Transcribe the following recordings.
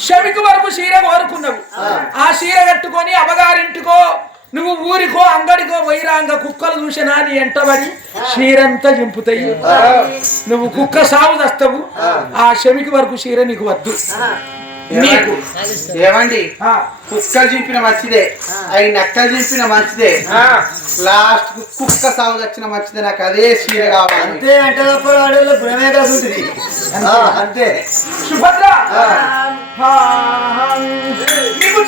శమికి వరకు చీర కోరుకున్నావు. ఆ. చీర కట్టుకొని అమ్మగారింటికో నువ్వు ఊరికో అంగడికో వైరాంగ కుక్కలు చూసినా నీ ఎంటబడి చీరంతా చింపుతాయి. నువ్వు కుక్క సాగు తెస్తావు ఆ. శమికి వరకు చీర నీకు వద్దు. నీకు ఏమండి? కుక్కలు చింపిన మంచిదే. అవి నక్కలు చింపిన మంచిదే. ఆ, లాస్ట్ కుక్క సాగు వచ్చిన మంచిదే. నాకు అదే చీర కావాలి. అంతే అంటే తప్ప అడవిలో గుణమే కాసుంటుంది అంతే సుభద్ర! ఆ, నీకు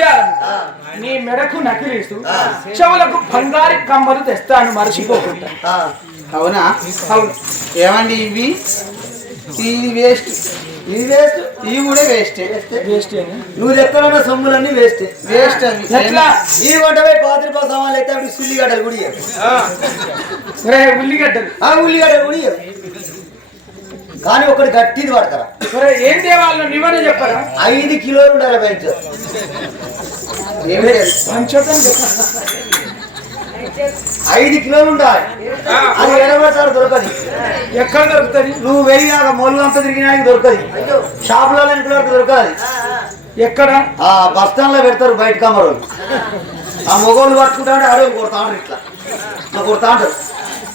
వడ్డాలు నీ మెడకు నకిలీసు. చెవులకు బంగారు కమ్మలు తెస్తాను మర్చిపోకుండా. అవునా? అవును. ఏమండి ఇవి? ఇది వేస్ట్. ఇది వేస్ట్. ఇవి కూడా వేస్టే. వేస్ట్. అని నువ్వు లెక్కలున్న సొమ్ములన్నీ వేస్ట్. వేస్ట్ అవి. ఎట్లా ఈ వంటపై పాత్రిపా సామాన్లు అయితే ఉల్లిగడ్డలు కూడా ఉల్లిగడ్డలు. ఆ ఉల్లిగడ్డలు కూడా. కానీ ఒకటి గట్టిది పడతారా ఏం తేవాలో నివనే చెప్పరా? ఐదు కిలోలు ఉండాలి బెంచ్. ఐదు కిలోలు ఉండాలి. అది ఎడబడతారు దొరకదు. ఎక్కడ దొరుకుతుంది? నువ్వు వెళ్ళాక మొల్లు అంతా తిరిగినానికి దొరకదు. షాపులో దొరకదు. ఎక్కడ? ఆ బస్ స్టాండ్లో పెడతారు బయట కమ్మరు ఆ మొగోళ్ళు పట్టుకుంటా అంటే అడవులు కొడతా ఉంటారు ఇట్లా. ఇట్లా కొడతా ఉంటారు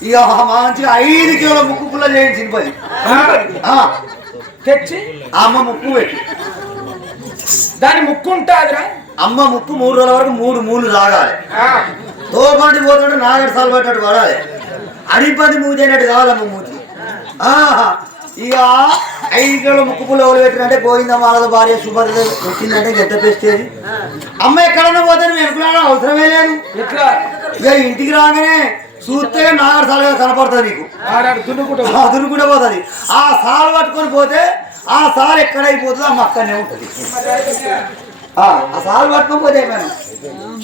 ఇక మంచిగా ఐదు కిలోల ముక్కు పుల్ల చేయించింది పది ఆ, తెచ్చి? అమ్మ ముక్కు పెట్టి. దాని ముక్కు ఉంటాదిరా అమ్మ ముక్కు మూడు రోజుల వరకు మూడు మూడు తాగాలి. తోపంటి పోతుంటే నాగడి సాలు పట్టట్టు పడాలి అడిపది మూతి అయినట్టు కావాలమ్మ మూతి. ఆహా. ఇక ఐదు కిలోల ముక్కు పుల్ల ఎవరు పెట్టినంటే గోవింద మాలద భార్య సుభద్ర పెట్టిందంటే గెద్ద పెస్తేది అమ్మ ఎక్కడన్నా పోతే నువ్వు ఎనుకులాడడం అవసరమే లేదు. ఎట్లా ఇక ఇంటికి రాగానే చూస్తే నాగడి సాలుగా కనపడుతుంది నీకు. దున్నుకుంటా పోతుంది. ఆ సాలు పట్టుకొని పోతే ఆ సాలు ఎక్కడైపోతుందో అమ్మ అక్కడనే ఉంటుంది. ఆ ఆ సాలు పట్టుకొని పోతే ఏమైనా?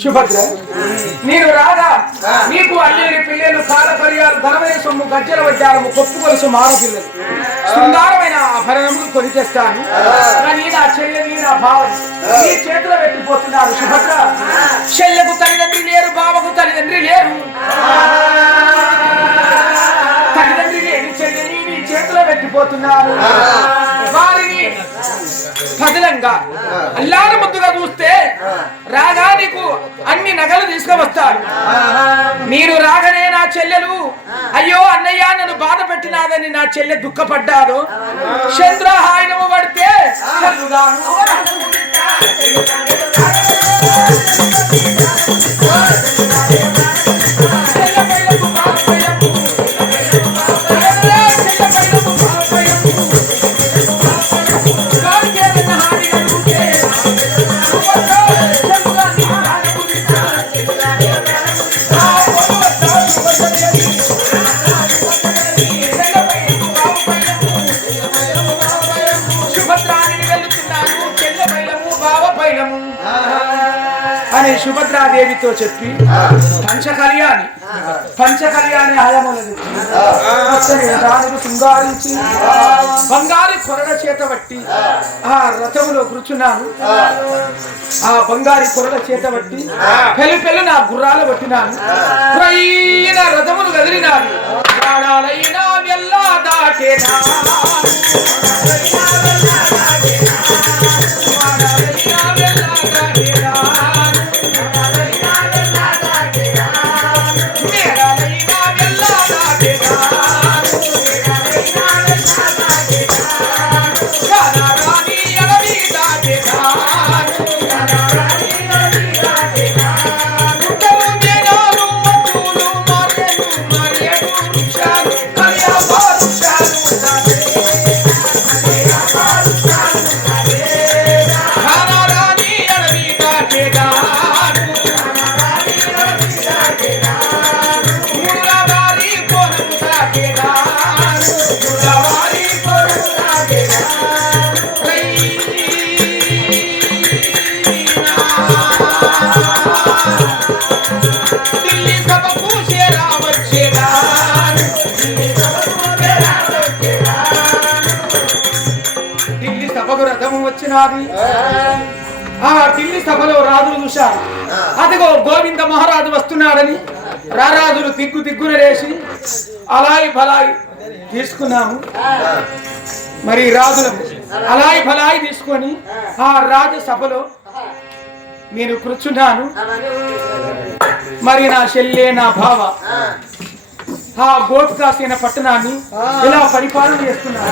సుభద్ర నేను రాగా నీకు అల్లేని పిల్లలు కాల పరియాలు ధనమైన సొమ్ము గజ్జల వడ్డారము కొప్పు కొలుసు మార పిల్లలు. సుందరమైన ఆభరణములు కొని తెస్తాను కానీ నా చెల్లెని నా భావం. నీ చేతిలో పెట్టిపోతున్నారు సుభద్ర చెల్లెకు తల్లిదండ్రి లేరు బావకు తల్లిదండ్రి లేరు. తల్లిదండ్రి లేని చెల్లెని నీ చేతిలో పెట్టిపోతున్నారు. వారి పదిలంగా. అల్లార ముద్దుగా చూస్తే రాగా నీకు అన్ని నగలు తీసుకువస్తాను మీరు రాగానే నా చెల్లెలు అయ్యో అన్నయ్య నన్ను బాధ పెట్టినాదని నా చెల్లె దుఃఖపడ్డారు. చంద్రహాయనము పడితే భావ అని సుభద్రాదేవితో చెప్పి పంచ కళ్యాణి పంచ హయములను శృంగారించి బంగారి కొరడ చేత బట్టి ఆ రథములో కూర్చున్నాను. ఆ బంగారి కొరడ చేత బట్టి పెళ్ళి పెళ్ళి నా గుర్రాలు పట్టినాను. ప్రయిన రథములు కదిలినాను. దాటేనా? వచ్చినది? ఆ ఢిల్లీ సభలో రాజులు చూశారు అదిగో గోవింద మహారాజు వస్తున్నాడని రారాజులు దిగ్గు దిగ్గున లేచి అలాయి బలాయి తీసుకున్నాము. మరి రాజులకు అలాయి బలాయి తీసుకొని ఆ రాజు సభలో నేను కూర్చున్నాను. మరి నా చెల్లె నా భావ. ఆ గోటు కాసిన పట్టణాన్ని ఇలా పరిపాలన చేస్తున్నాను.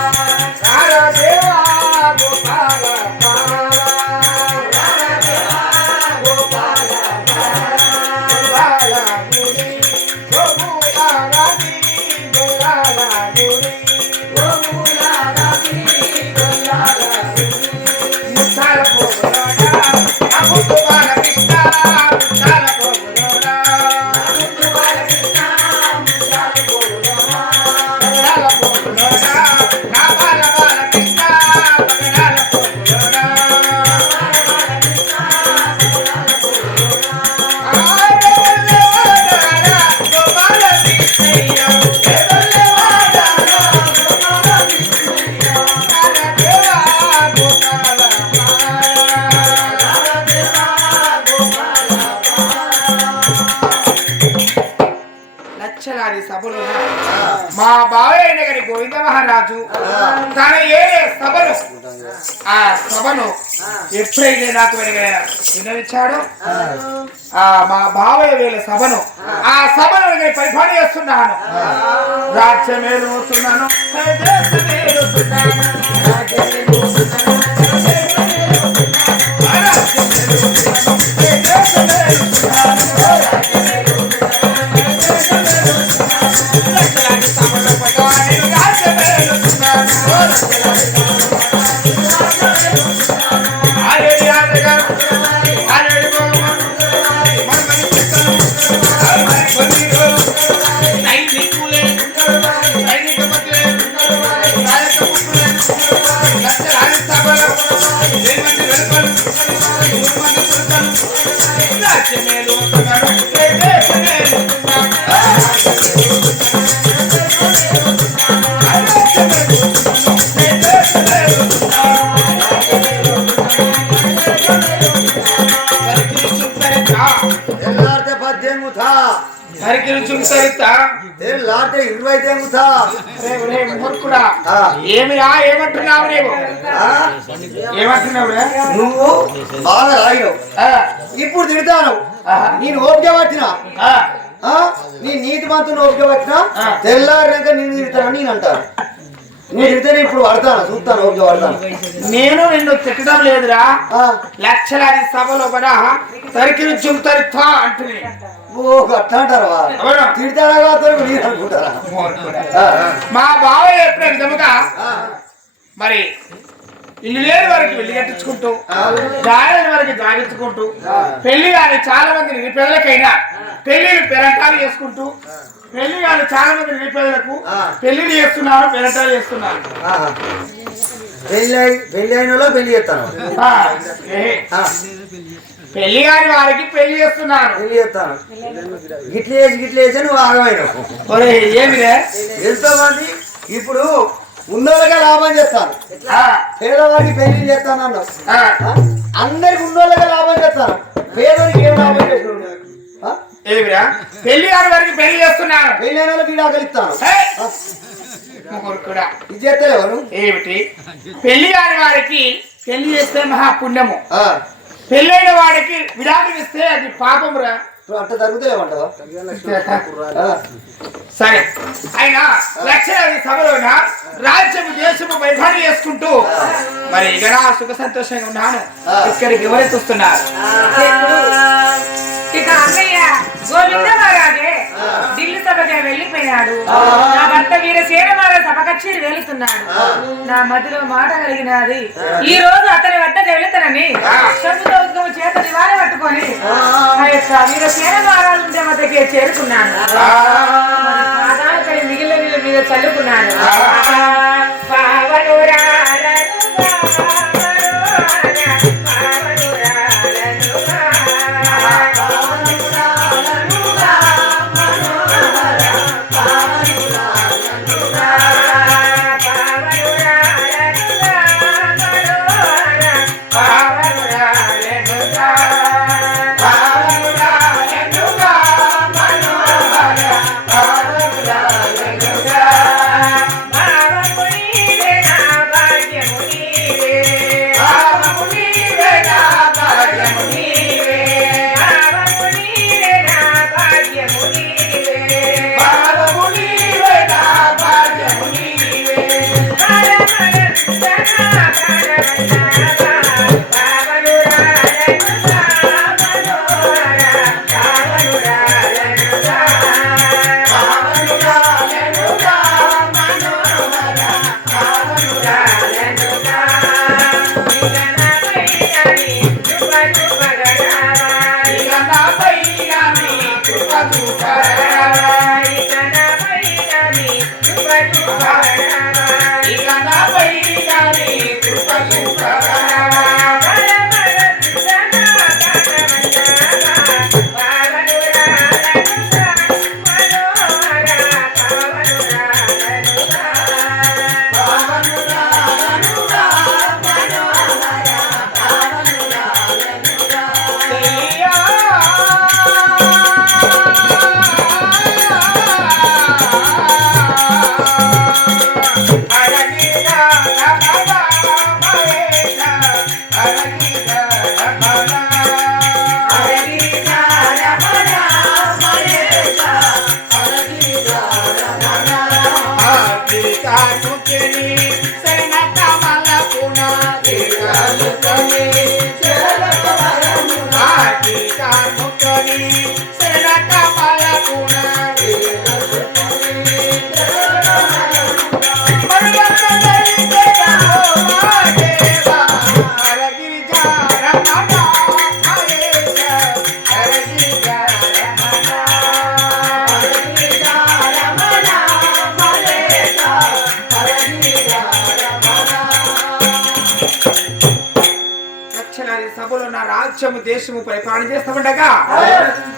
లక్షలాది తన ఏ సభను ఆ. సభను ఎప్పుడైతే నాకు వినవించాడో ఆ. మా బావయ్య వేల సభను ఆ. సభను నేను పరిపాలన చేస్తున్నాను. దేశమేలుతున్నాను, రాజ్యమేలుతున్నాను, రాజ్యమేలుతున్నాను, ఎల్లాడితే పద్దెనిమిది సరికిలు ఇరవై తెంగుతా మూర్ఖుడా. ఆ. ఏమిరా ఏమంటున్నావు నీవు ఆ? ఏమంటున్నావురా నువ్వు బాగా రాయినావు ఆ, ఇప్పుడు తిడతాను. నేను ఓపిక పట్టిన? నీ నీతి మంతుని ఓపిక పట్టిన. తెల్లారినాక నేను తిడతాను నేను అంటాను. తిడితే నేను ఇప్పుడు పడతాను చూస్తాను పడతాను నేను నిన్ను తిట్టడం లేదురా. లక్షలాది సభలో కూడా సరికిలు చుంకరిత అంటున్నా ఓ అట్లా అంటారా? తిడతారా అనుకుంటారా. ఆ. మా బావ చెప్పిన విధముగా. మరి ఇల్లు లేని వరకు ఇల్లు కట్టించుకుంటూ జాగ్రత్త వరకు జాగించుకుంటూ పెళ్ళి కానీ చాలా మంది నిరుపేదలకైనా పెళ్ళిళ్ళు పెరంటాలు చేసుకుంటూ పెళ్ళి కానీ చాలా మంది నిరుపేదలకు పెళ్ళిళ్ళు చేస్తున్నారు పెరంటాలు చేస్తున్నారు. పెళ్ళి పెళ్ళి అయిన వాళ్ళు పెళ్ళి చేస్తాను. పెళ్ళి కాని వారికి పెళ్ళి చేస్తున్నారు. పెళ్ళి చేస్తాను. గిట్ల వేసి గిట్ల వేసి నువ్వు ఆగమైనవు. ఒరే ఏమిరే? ఎంతో మంది ఇప్పుడు ఉన్నోళ్ళకే లాభం చేస్తాను ఆ, పేదవాడికి పెళ్ళి చేస్తాను అన్నావు? అందరికి ఉన్నోళ్ళకే లాభం చేస్తాను పేదోడికి ఏం లాభం చేస్తున్నాడు ఆ? ఏమిరా? పెళ్ళి కాని వారికి పెళ్ళి చేస్తున్నారు. పెళ్ళి అయిన విడాకులు ఇస్తాను కూడా ఇది చేస్తారు ఎవరు? ఏమిటి? పెళ్ళి కాని వారికి పెళ్ళి చేస్తే మహా పుణ్యము. ఆ. పెళ్ళైన వాడికి విడాకులు ఇస్తే అది పాపమురా? నువ్వు అంత జరుగుతాయేమంటావా ఆ. సరే. ఆయన లక్షలాది సభలోన రాజ్యము దేశము వైభాగం చేసుకుంటూ మరి ఇక నా సుఖ సంతోషంగా ఉన్నాను. ఇక్కడికి ఎవరైతే వస్తున్నారు ఇక అన్నయ్య గోవింద మహారాజే ఢిల్లీ సభకి వెళ్ళిపోయినాడు నా భర్త వీరసేన మహారాజ్ సభ కచేరి వెళుతున్నాడు నా మధ్యలో మాట కలిగినది ఈ రోజు అతని వద్దకు వెళుతానని శంభుతో ఉద్గమ చేత నివారణ పట్టుకొని ఆ యొక్క వీరసేన మహారాజు ఉండే వద్దకి చేరుకున్నాను. మరి పాదాలపై మిగిలిన మీద చల్లుకున్నాను. Thank you. దేశము పరిపాలన చేస్తామండగా?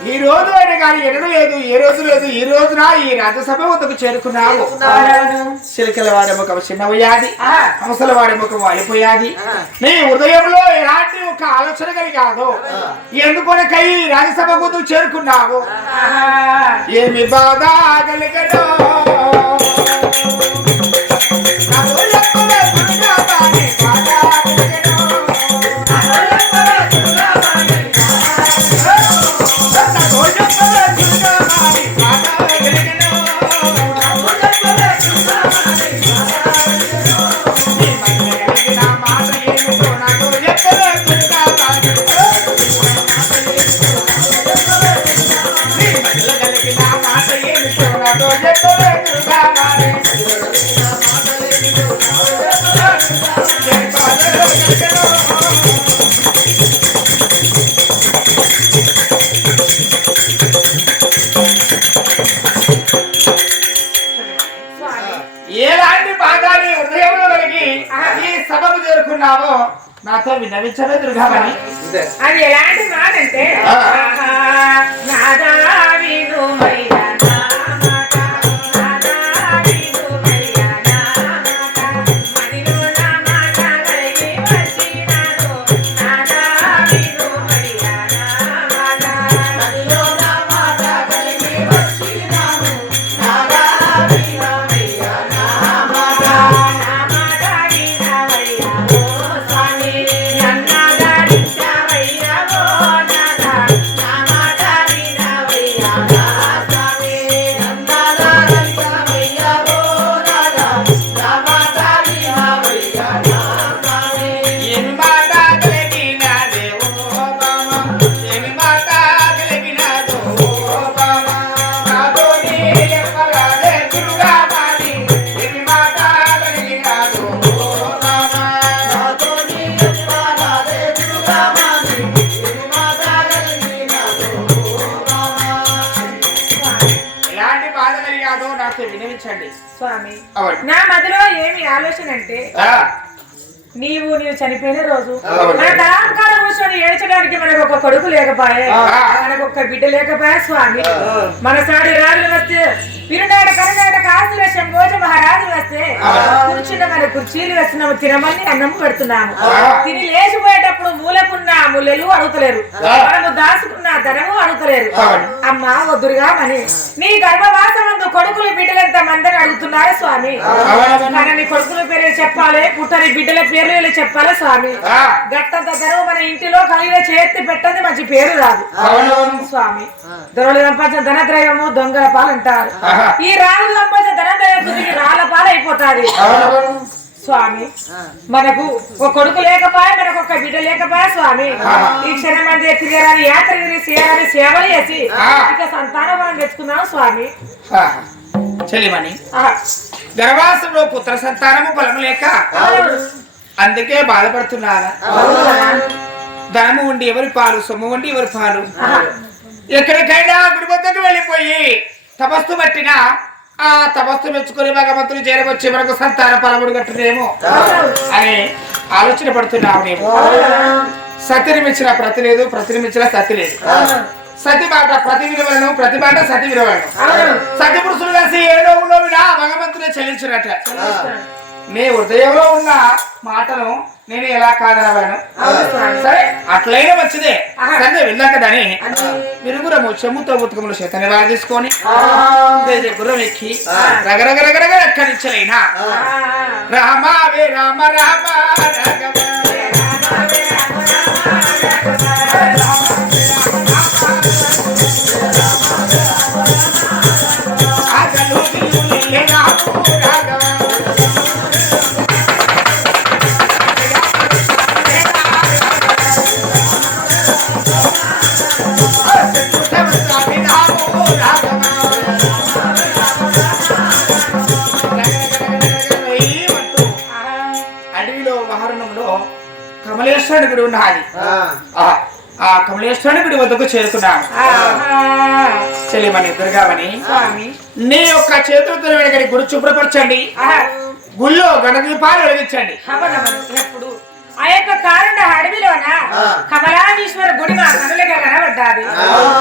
ఈ రోజు అయినా కానీ ఎన్నడూ లేదు ఏ రోజు లేదు ఈ రోజున ఈ రాజ్యసభ వద్దకు చేరుకున్నావు చిలకల వాడి ముఖం చిన్నవయ్యాది హంసల వాడి ముఖం వాడిపోయాది నీ హృదయంలో ఎలాంటి ఒక ఆలోచన కలిగాదు ఎందుకొనకై రాజ్యసభ వద్దకు చేరుకున్నావు? ఏమి బాధ కలిగడో నాతో విన్నవించవే దుర్గామణి. అది ఎలాంటి మాట అంటే నా మదిలో ఏమి ఆలోచన అంటే నీవు నీవు చనిపోయిన రోజు. మన తలాంకాడ కూర్చొని ఏడ్చడానికి మనకు ఒక కొడుకు లేకపోయే. మనకు ఒక బిడ్డ లేకపోయా స్వామి మన సాడి రాజులు వస్తే పిరునాడు కర్ణాటక ఆశుల శంభోజ మహారాజులు వస్తే. కూర్చున్న మన కుర్చీలు వేస్తున్నాము తినమని అన్నం పెడుతున్నాము. తిని లేచిపోయేటప్పుడు మూలకున్న ముల్లలు అడుగుతలేరు. మనము దాచుకున్న ధనము అడుగుతలేరు. అమ్మా వద్దురుగా మని నీ గర్భవాసమందు కొడుకులు బిడ్డలు ఎంత మందిని అడుగుతున్నారు స్వామి. మన నీ కొడుకుల పేర్లు చెప్పాలి పుట్టని బిడ్డల పేర్లు చెప్పాలి స్వామి గట్టంత ధనం మన ఇంటిలో కలిగిన చేతి పెట్టని మంచి పేరు రాదు. స్వామి దొరలు సంపాదించిన ధనద్రయము దొంగల పాలు అంటారు. ఈ రాళ్ళు ధనద్రయం తిరిగి రాళ్ళ పాలు అయిపోతాది అవునవును. స్వామి మనకు ఒక కొడుకు లేకపోయా మనకు ఒక బిడ్డ లేకపోయా స్వామి. ఈ క్షణం మంది తిరగరాని యాత్ర చేయాలని సేవలు చేసి. ఇక సంతానం మనం తెచ్చుకున్నాం స్వామి. చెలిమణి. ఆ. గర్భాసంలో పుత్ర సంతానము బలము లేక అందుకే బాధపడుతున్నారా ధనము ఉండి ఎవరి పాలు సొమ్ము ఉండి ఎవరి పాలు? ఎక్కడికైనా గుడి వద్దకు వెళ్ళిపోయి తపస్సు పట్టిన ఆ తపస్సు మెచ్చుకొని భగవంతుని చేరవచ్చి మనకు సంతాన ఫలముడు కట్టునేమో అని ఆలోచన పడుతున్నావు నేను సతిని మెచ్చిన ప్రతి లేదు ప్రతిని మెచ్చిన సతి లేదు. సతి మాట ప్రతి విలువలను ప్రతి మాట సతి విలువలను. సతి పురుషులు కలిసి ఏడో ఉన్నో వినా భగవంతునే చెల్లించినట్ట. నీ హృదయంలో ఉన్న మాటను నేను ఎలా కాదనవాను సరే అట్లయినా మంచిదే. సరే వెళ్ళాక దాని విరుగురము చెమ్ముతో ఉతకములు చేతని రాజు తీసుకొని గుర్రం ఎక్కి రగరగ రగరగ ఎక్కడించలేనా రామ వే రామ రామ రాఘవ. కమలేశ్వరుని గుడి ఉన్నది. ఆ, కమలేశ్వరుని గుడి వద్దకు చేరుకున్నాము చెల్లిమని దుర్గామని నీ యొక్క చేతులతో వెనకడి గుడి శుభ్రపరచండి. గుళ్ళో గణదీపాలు వెలిగించండి. ఎప్పుడు ఆ యొక్క కారణ అడవిలోన కమలాదీశ్వర గుడి మా కనులగా కనబడ్డాది.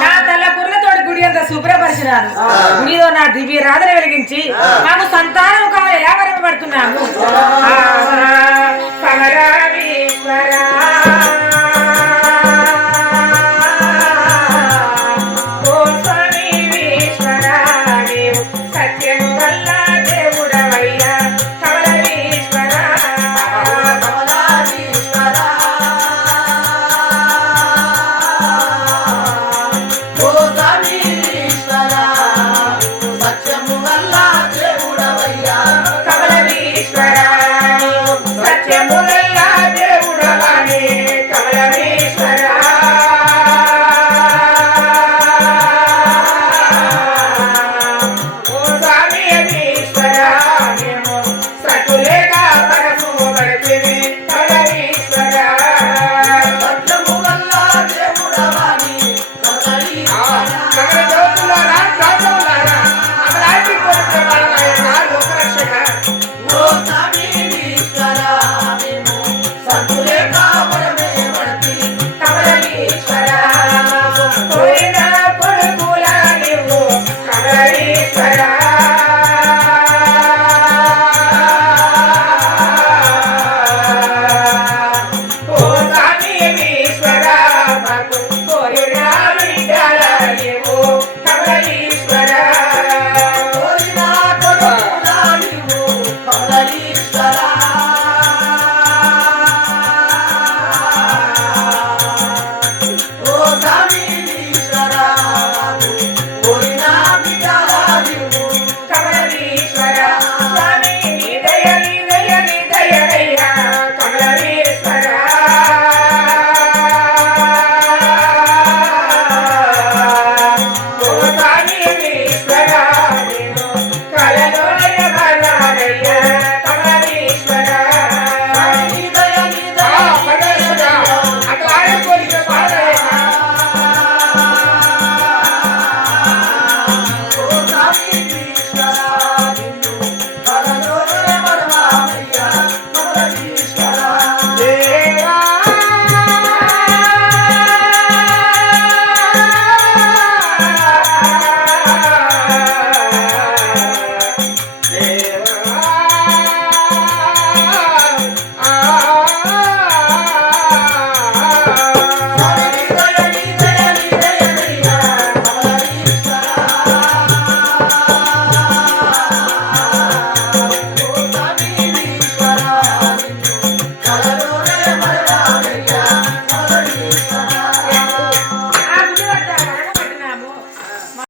నా తల్ల కుర్రతోటి గుడి అంతా శుభ్రపరిచినాను. గుడిలో నా దివ్య రాధన వెలిగించి మాకు సంతానం కావాలి ఎలా వరమబడుతున్నాము ఆ, ஈஸ்வரா सगळी